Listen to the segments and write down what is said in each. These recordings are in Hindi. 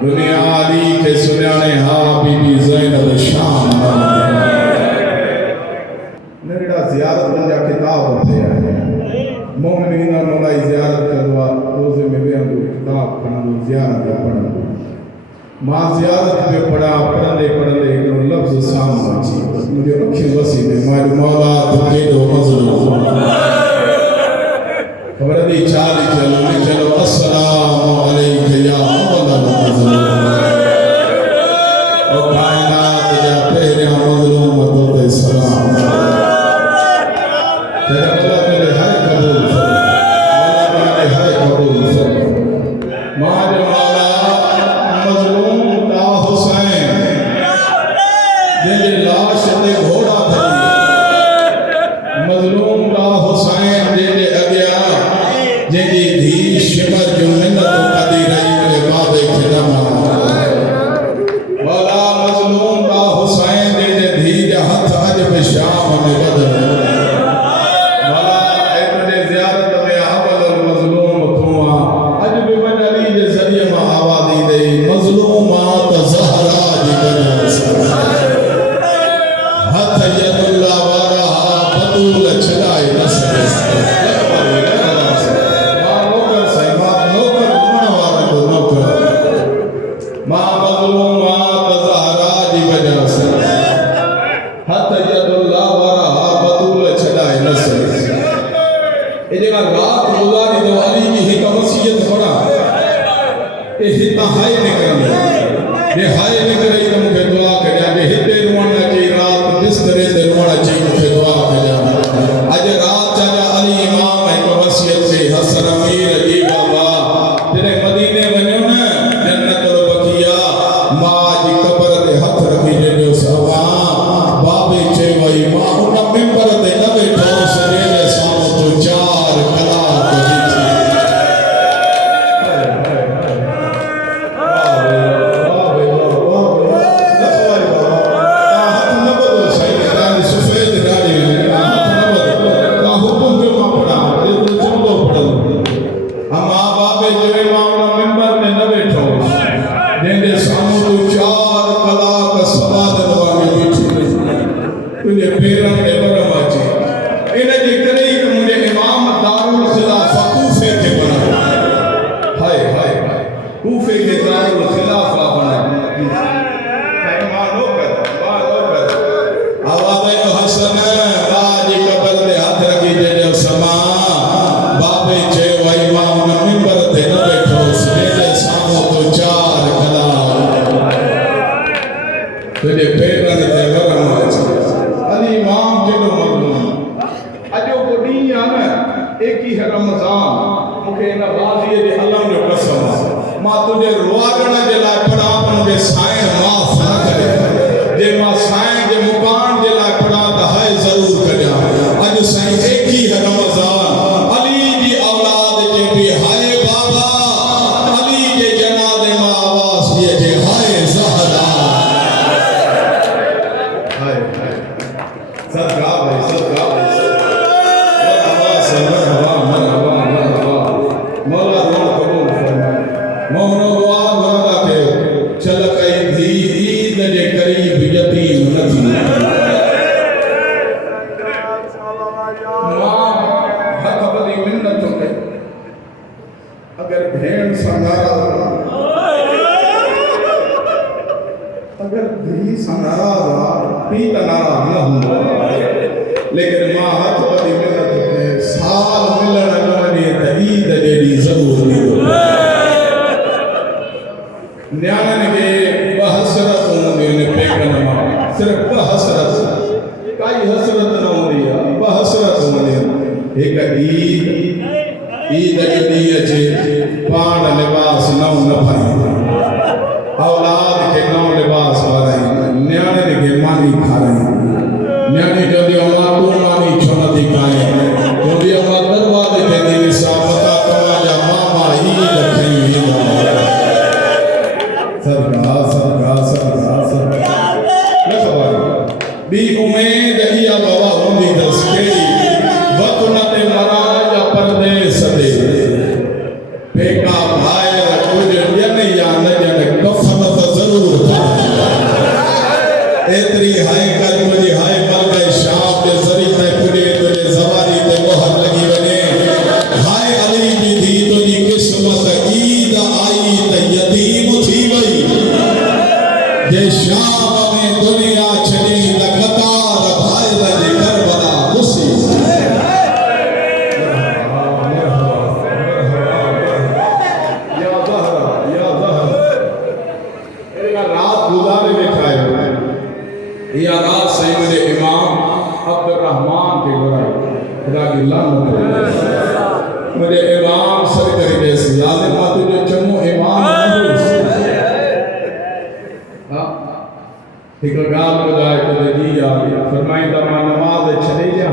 दुनिया अली के सुन्याने हा बीबी ज़ैनब शाम नेड़ा ज़ियारत जा किताब थे मोमिनीन मोलाई ज़ियारत करवा रोज़े में वेंदो किताब खणंदो ज़ियारत पढ़ंदो मां ज़ियारत में पढ़ा पढ़ंदे पढ़ंदे हिकिड़ो लफ़्ज़ साम्हूं अची मुंहिंजो अखियूं वसी में मां मौला तूं केॾो मज़लूम ख़बर थी छा लिखियलु अस्सलामु अलैका या मौला मज़लूम ओ कायनात जा पहिरियां मज़लूम तो ते सलाम तेरा अल्लाह तुझे हर कबूल फरमाए हर कबूल फरमाए मां जो मौला मज़लूम ता हुसैन जंहिंजे लाश ते घोड़ा धरी मज़लूम ता हुसैन जंहिंजे अॻियां जंहिंजी धी शिमर जो मिन्नत कदी रही मुंहिंजे बाबे खे न मौला मज़लूम ता हुसैन जंहिंजे धी जा हथ अॼु बि शाम में वधनि मौला एतिरे ज़ियारत में अवल मज़लूम तूं अॼु बि वञ अली जे ज़रिए मां आवाज़ ईंदे मज़लूमात ज़हरा जी वजह सां हथ यदुल्ला वारा बतूल छॾाए न सघे मां मज़लूमात ज़हरा जी वजह सां हथ यदुल्ला वारा बतूल छॾाए न सघे ए जेका रात गुज़ारी तो अली जी हिक वसीयत पढ़ा ए हितां हाय निकिरंदी जे हाय निकिरे त मूंखे दुआ कजां जे हिते रुअण अची रात बिस्तरे ते रुअण अची मूंखे दुआ कजां अॼु रात जा अली इमाम हिक वसीयत कई हसन अमीर जी बाबा जॾहिं मदीने वञो न जन्नतुल बक़िया मां जी क़बर ते हथ रखी जंहिंजो सवा बाबे चयो वई मां उन मिंबर ते न वेठो सॼे साम्हूं तूं 4 कलाक बी उम्मीद इया बाबा होंदी दस केड़ी वक्त न ते मराज या परदेस दे पेका भाई कुछ जन या न जन यतीम थी वई जे शाम में दुनिया छड़ी त कतार भाई जे करबला मुसी या ज़हरा एका रात गुजारे दिखाए या रात सही मेरे इमाम अब्दुर्रहमान के गुराई खुदा की लानत मेरे इमाम सरकारी देश लालिमा तुझे चमो इमाम एक गाल बजाए तो जी आ फरमाई तमा नमाज चले जा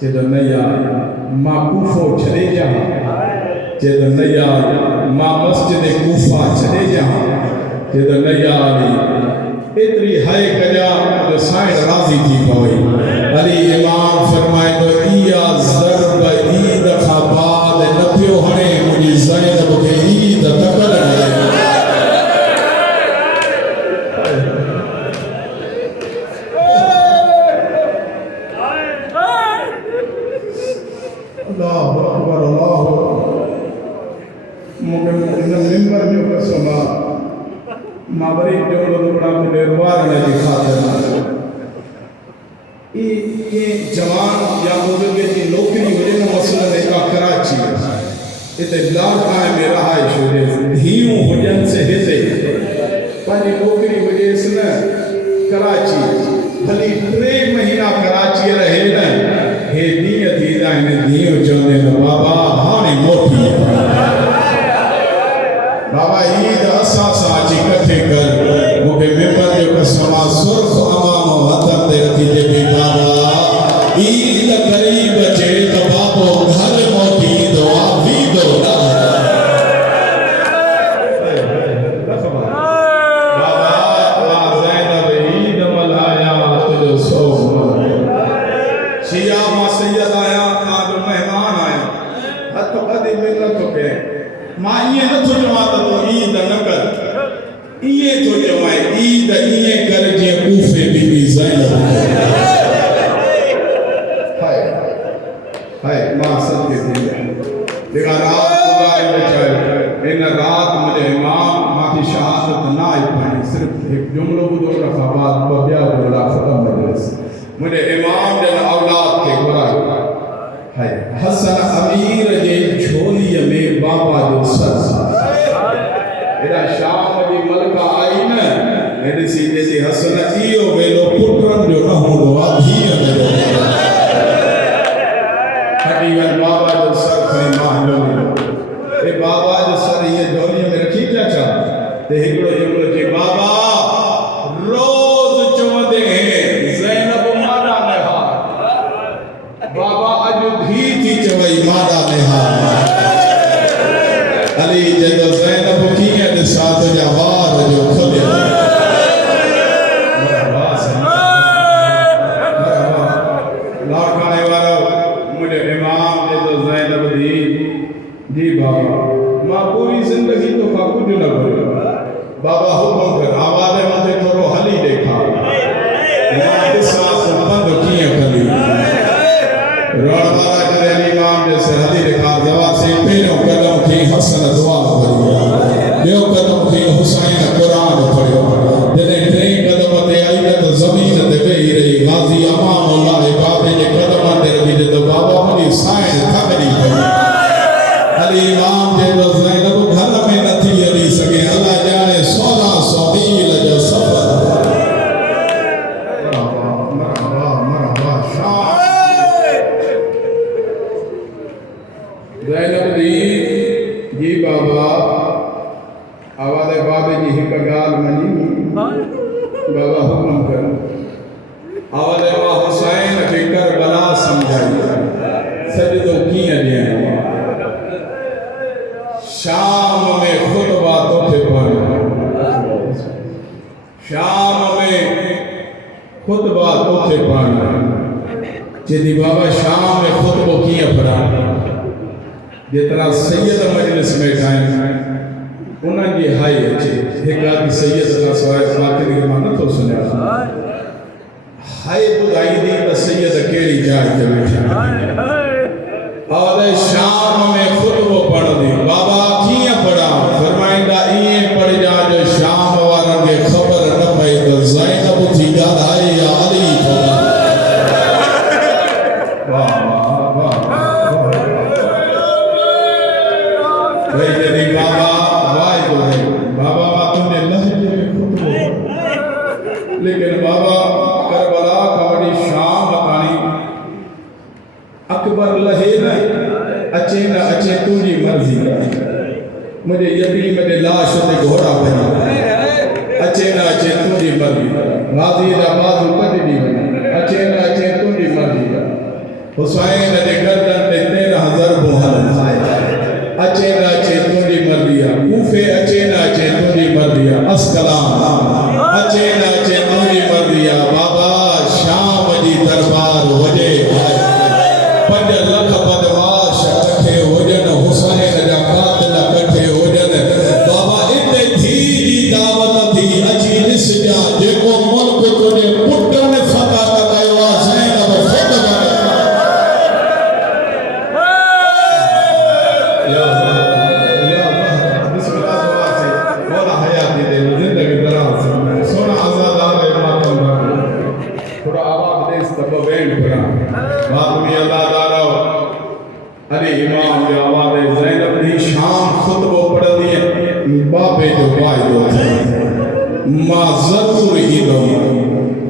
जद नया मां कूफो चले जा जद नया मां मस्जिद कूफा चले जा जद नया इतनी है कजा जो साइड राजी थी पवई अली इमाम फरमाए तो इया ज़रब ईद खा बाद न पियो हणे मुझी ज़ैनब के ईद तकल अल्लाहु अकबर अल्लाहु मुके मिंबर जो कसमा मावरी जो बड़ा निर्वार ने दिखाते हैं ये जवान या बुजुर्ग की नौकरी वजह न मसला ने का कराची इते लाल का मेरा है शुरू हियों हुजन से हिते पानी नौकरी वजह से न कराची भली 3 महीना कराची रहे न हे दिया दीदा ने दियो चोने न बाबा हाने मोटी बाबा ईद असा साची कथे कर मुके मेंबर जो कसमा सुर्ख अमाम वतन दे रखी जे भी बाबा ईद करीब जे तो बाबो घर मोटी दुआ भी दो बाबा ज़ैनब ईद मलाया तुझो सो शिया मा सैयद आया ना जो मेहमान आया हथ बदी मिलत के मां ये न तो जमा तो ईद न कर ये तो जमाए ईद ये कर जे कूफे बीबी ज़ैनब हाय मां सत्य थी देखा रात गुजारे बेचारे इन रात मुझे इमाम माथी शहादत ना आई पानी सिर्फ एक जुमलो बुदो रखा बात बबिया बोला खत्म मजलिस मुझे इमाम जन औलाद के गुराई हाय हसन अमीर जे झोली में बाबा जो सर एदा शाम जी मलका आई न एडी सीधे जी हसन इयो वेलो पुत्रन जो न होंदो आ धीअ में हटीवन बाबा जो सर खणी माहलो ए बाबा जो सर ये झोली में रखी क्या चा ते हिकड़ो जुमलो जे बाबा रोज चवंदे ज़ैनब मादा ने हा बाबा अज धी थी चवई मादा ने हा अली जदो ज़ैनब कीअं ॾिसां तुंहिंजा वार जो खुलिया लाड़काने वारो मुझे इमाम जदो ज़ैनब दी जी बाबा मां पूरी जिंदगी तो का कुछ न कयो बाबा हुकुम कर आवाज़ मथे थोरो हली ॾेखार मां ॾिसां बंद कीअं कंदी रण वारा जॾहिं इमाम जैसे हली ॾेखार जवाब से पहिरियों कदम खे हसन दुआ पढ़ी ॿियो कदम खे हुसैन क़ुरान पढ़ियो जॾहिं 3 कदम ते आई न त ज़मीन ते वेही रही गाज़ी अमाम अल्लाह बाबे जे कदमनि ते रही त बाबा मुंहिंजी साइण थकड़ी पई अली इमाम जे ज़ैनब घर में नथी हली सघे अल्लाह ॼाणे 1600 मील जो सफ़र मरहबा ज़ैनब जी बाबा आवाज़ बाबे जी हिक गाल मनी बाबा हुकुम कर आवाज़ मां हुसैन खे करबला समझाई सजदो कीअं ॾियणो शाम में खुतबा तोखे पढ़ो शाम में खुतबा तोखे पढ़ो चेदी बाबा शाम में खुतबो कीअं पढ़ा जितना सैयद मजलिस में ठाहिनि उन्हनि जी हाई अचे हिकु आदमी सैयद खां सवाइ बाक़ी खे मां नथो सुञाणा हाई ॿुधाईंदी त सैयद कहिड़ी जाइ ते वेठा और शाम में खुतबो पढ़ंदी बाबा कीअं पढ़ा मर्जी मुझे यतीम दे लाश ते घोड़ा बना अचे ना अचे तुझी मर्जी गाजी दा बाजू कदी दी बना अचे ना अचे तुझी मर्जी हुसैन दे गर्दन ते 13,000 बोहल अचे ना अचे तुझी मर्जी कूफे अचे ना अचे तुझी मर्जी अस्कलाम अचे ना अचे तुझी मर्जी बाबा शाम जी दरबार वजे 5 लाख बदमाश कठे होजन हुसैन जा कातिल कठे होजन बाबा इते थी जी दावत थी अची ॾिस जा जेको मुल्क तुझे पुटन फतह कयो आहे ज़ैनब ख़ुद या बिस्मिल्लाह दुआ से मौला हयात दे जिंदगी दराज सोना आजाद आले मातम थोड़ा आवाज दे तब वेंड करा बात में अल्लाह ताला अरे इमाम जो आवाज ज़ैनब दी शाम खुतबो पढ़दी है बाबे जो वायदो मां जरूर ही दो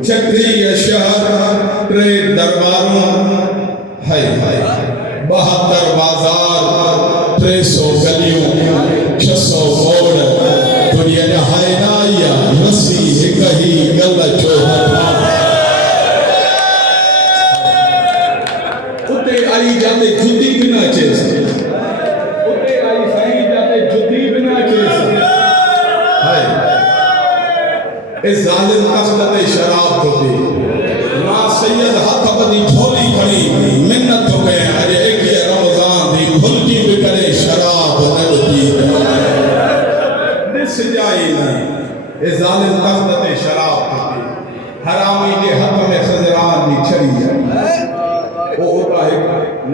चक्री शहर रे दरबारों हाय हाय 72 बाजार 300 गलियों 600 मोड़ दुनिया ने हाय ना या रसी एक ही गल चौहद उते आई जाते जुदी बिना चेस उते आई सही जाते जुदी बिना चेस हाय इस जालिम तख्त शराब तो दे ना सैयद हाथ बदी झोली खड़ी मिन्नत तो गए अरे एक ये रमजान दी खुलकी भी करे शराब नगदी दिस जाए नहीं इस जालिम तख्त शराब तो दे हरामी के हाथ में खजरान दी छड़ी है वो होता है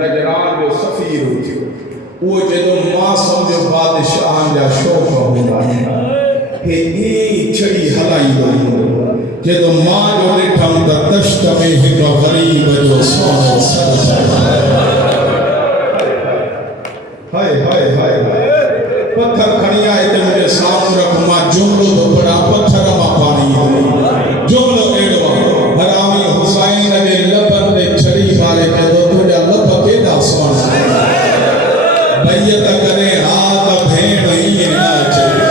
नजरान जो सफीर होती वो जदों मां समझो बादशाह जा शौक होता है हे ई छड़ी हलाई दो जदों मां जो ॾिठम त दश्त में हिक गरीब जो सोनो सर हाय हाय हाय पत्थर खणी आए ते मुझे सामने रख मां जुमलो तो बड़ा पत्थर मां पानी जुमलो एड़वा हरामी हुसैन दे लबन दे छड़ी वाले के दो तुझा लब केदा सोना बैयत करे हाथ भेण ई ना चले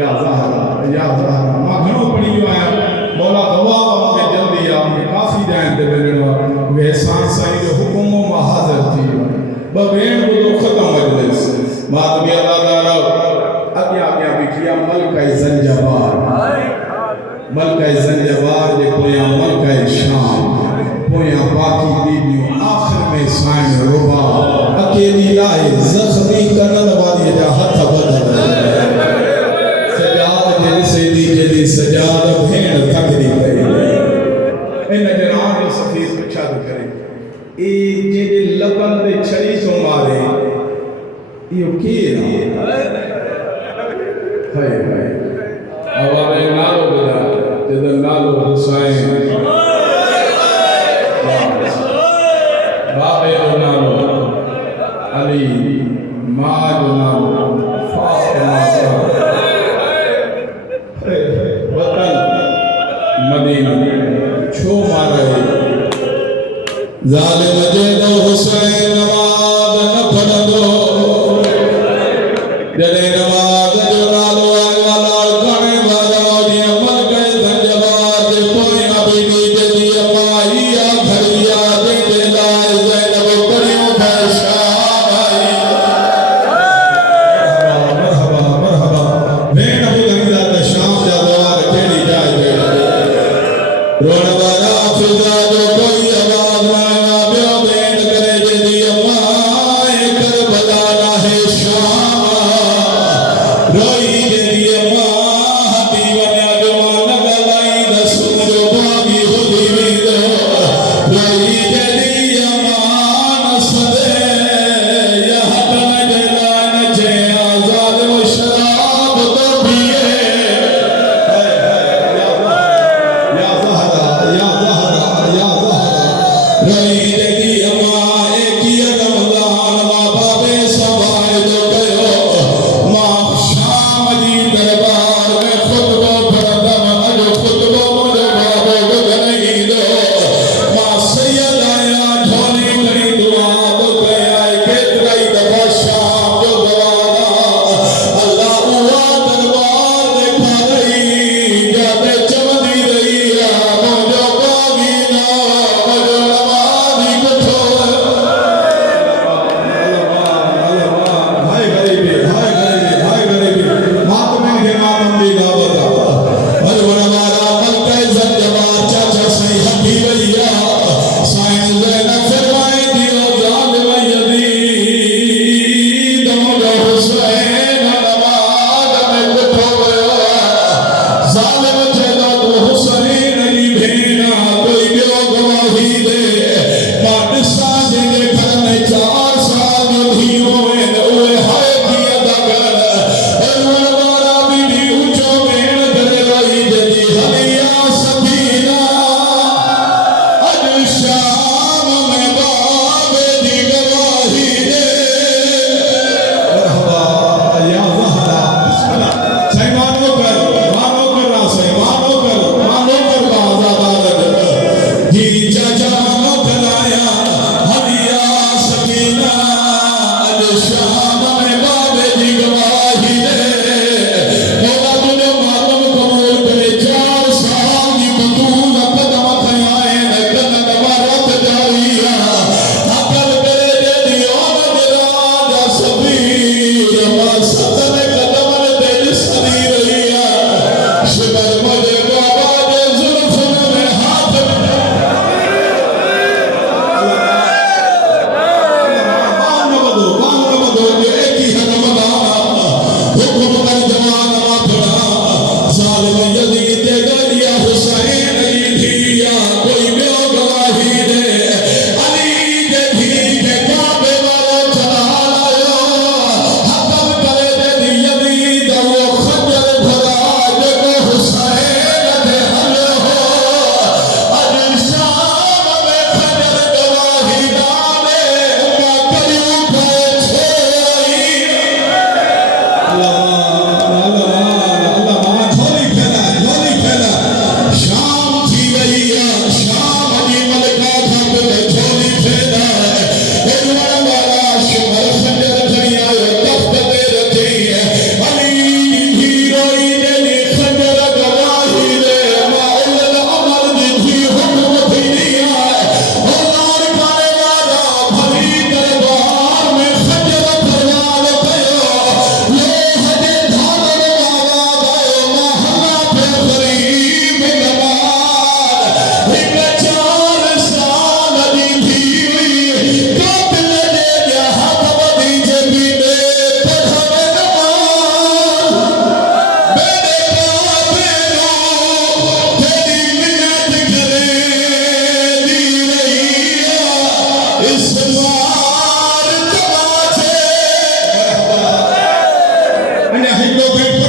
या ज़हरा मां घणो पढ़ी आया मौला दवा में जल्दी आ मूंखे काफ़ी ॾाइण ते मिलणो आहे वे सां साईं जो हुकुम मां हाज़िर थी ब भेण ॿुधो ख़तम मजलिस मां तुम्हें अल्लाह ताला अॻियां अॻियां बीठी आहे मलका ज़ंजबार जे पोयां मलका शाम पोयां बाक़ी बीबियूं आख़िर में साईं रुबा अकेली लाए ज़ख्मी करण वाली जा हथ बदल जदी सजाद भेण थकदी पई इन जनाब जो सफीर पुछा तो करे ए जेदे लबन ते छड़ी तो मारे यो केर हाय हाय आवाज़ नालो बदा जद नालो हुसैन बाबे जो नालो अली मां जो नालो फातिमा मदीना छो मारे जालिम जेदो हुसैन नमाज न पढ़ंदो जॾहिं नमाज जो नालो आयो घणे वारा जी अमल कए ज़ंजबार जे पोयां बीबी जदी अमाई आ घरिया जे लाइ ज़ैनब करियो बशाई मरहबा मरहबा भेण ॿुधंदा त शाम जा दवार केड़ी जाए रोण वारा फिजा जो कोई आवाज ना आया बियो भेण करे जदी अम्मा करबला ना है शाम અને હિન્દો ગેટ